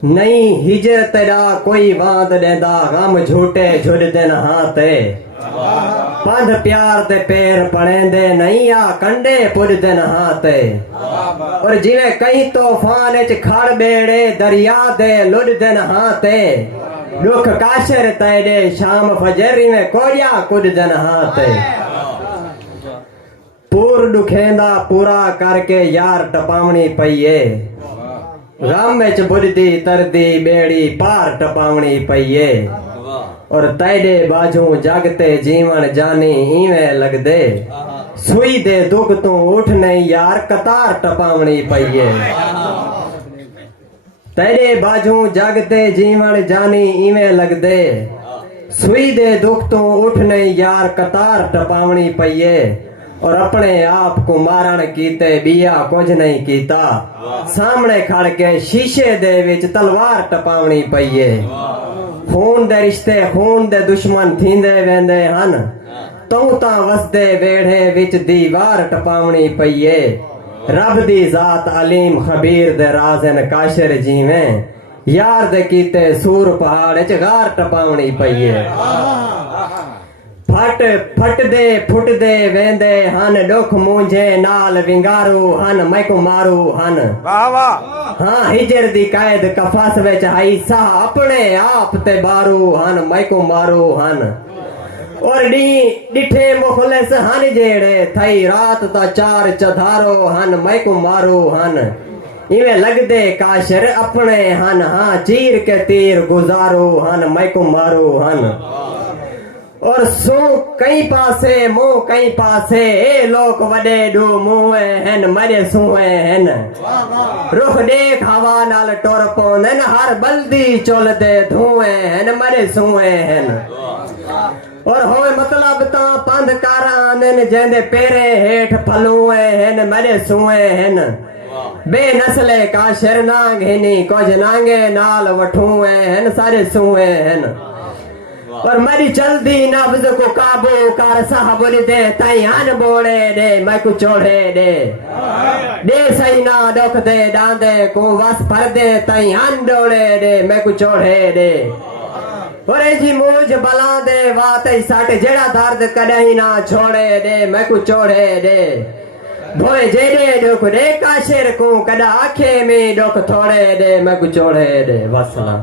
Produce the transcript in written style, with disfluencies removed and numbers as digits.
नहीं हिजरत दा कोई वांद देंदा गम झूठे झुड़ दिन हाथे पंध प्यार ते पैर पड़ेंदे नहीं आ कंडे पुर दिन हाथे और जिवे कई तूफान च खड़ बेड़े दरिया दे लुड़ दिन हाथे दुख काशर तेरे शाम फजरी में कोरिया कुड़ दिन हाथे पूर दुखेंदा पूरा करके यार टपावनी पईए गम विच बुझदी तरदी बेड़ी पार टपावनी पईए और तेरे बाजू जागते जीवन जानी इवें लगदे सुई दे दुख तू उठ नहीं यार कतार टपावनी पईए तेरे बाजू जागते जीवन जानी इवें लगदे सुई दे दुख तू उठ नहीं यार कतार टपावनी पईए और अपने आप को मारण कीते बिया कुछ नहीं कीता सामने खड़ के शीशे दे विच तलवार टपावनी पईए खून दे रिश्ते खून दे दुश्मन थींदे वेंदे हन तू तां वसदे वेड़े विच दीवार टपावनी पईए रब दी जात अलीम खबीर दे राज़न काशिर जीवें यार दे कीते सूर पहाड़ च गार टपावनी पईए फट फट दे फुट दे वेंदे हन दुख मुंझे नाल विंगारू हन मैको मारू हन हाँ हिजर दी कैद कफस विच हई सा अपने आप ते बारू हन मैको मारू हन और डिठे मुखलिस हन जेड़े थई रात ता चार चधारो हन मैको मारू हन इवें लगदे काशिर अपने हन हाँ चीर के तीर गुजारू हन मैको मारू हन और सो कई पासे मुंह कई पासे ए लोक वडे डू मुंह हन मरे सुए हन रुख देख हवा नाल टुर पौंदन हर बल्दी चुलदे धुएं हन मरे सुए हन और होए मतलब ता पंध कर आंदन जेंदे पेरे हेठ फलुए हन मरे सुए हन बेनस्ले काशिर नांग हिनी कुछ नांगे नाल वठुए हन सारे सुए हन और मरी चलदी नब्ज को काबू कर साहब दे तैयान बोले दे मैं को चोड़े दे सही ना दुख दे डांदे को वस भर दे तैयान डोड़े दे मैं को चोड़े दे और जी मुझ बला दे वात सट जेड़ा दर्द कदई ना छोड़े दे मैं को चोड़े दे भोए जेड़े दुख दे काशिर को कदा आखे में दुख थोड़े दे मैं को चोड़े दे वसला।